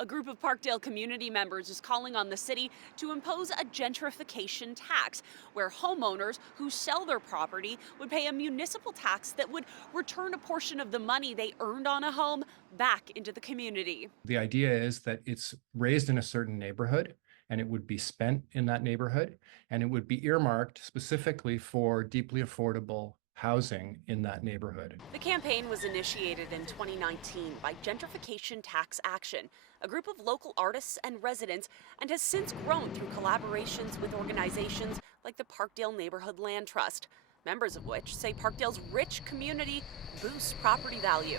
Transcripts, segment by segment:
A group of Parkdale community members is calling on the city to impose a gentrification tax, where homeowners who sell their property would pay a municipal tax that would return a portion of the money they earned on a home back into the community. The idea is that it's raised in a certain neighborhood and it would be spent in that neighborhood and it would be earmarked specifically for deeply affordable housing in that neighborhood. The campaign was initiated in 2019 by Gentrification Tax Action, a group of local artists and residents, and has since grown through collaborations with organizations like the Parkdale Neighborhood Land Trust, members of which say Parkdale's rich community boosts property value.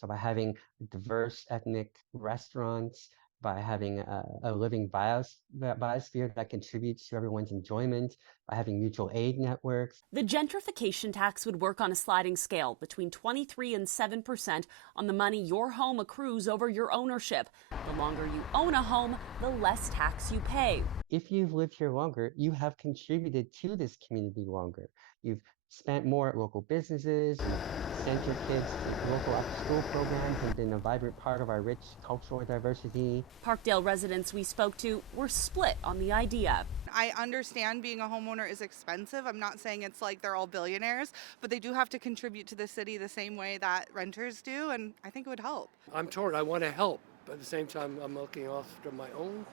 So by having diverse ethnic restaurants, by having a living biosphere that contributes to everyone's enjoyment, by having mutual aid networks. The gentrification tax would work on a sliding scale between 23 and 7% on the money your home accrues over your ownership. The longer you own a home, the less tax you pay. If you've lived here longer, you have contributed to this community longer. You've spent more at local businesses, you've sent your kids to local after-school programs and been a vibrant part of our rich cultural diversity. Parkdale residents we spoke to were split on the idea. I understand being a homeowner is expensive. I'm not saying it's like they're all billionaires, but they do have to contribute to the city the same way that renters do, and I think it would help. I'm torn. I want to help, but at the same time, I'm looking after my own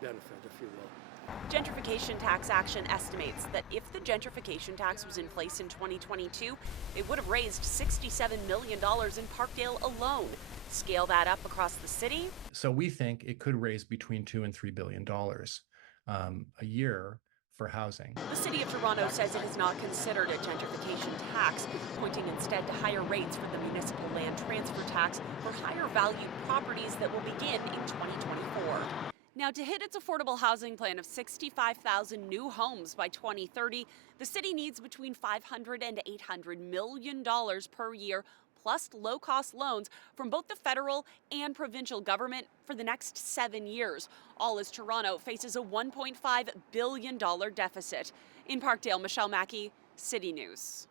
benefit, if you will. Gentrification Tax Action estimates that if the gentrification tax was in place in 2022, it would have raised $67 million in Parkdale alone. Scale that up across the city. So we think it could raise between $2 and $3 billion a year for housing. The City of Toronto says it has not considered a gentrification tax, pointing instead to higher rates for the municipal land transfer tax for higher valued properties that will begin in 2024. Now, to hit its affordable housing plan of 65,000 new homes by 2030, the city needs between $500 and $800 million per year, plus low-cost loans from both the federal and provincial government for the next 7 years, all as Toronto faces a $1.5 billion deficit. In Parkdale, Mackey, City News.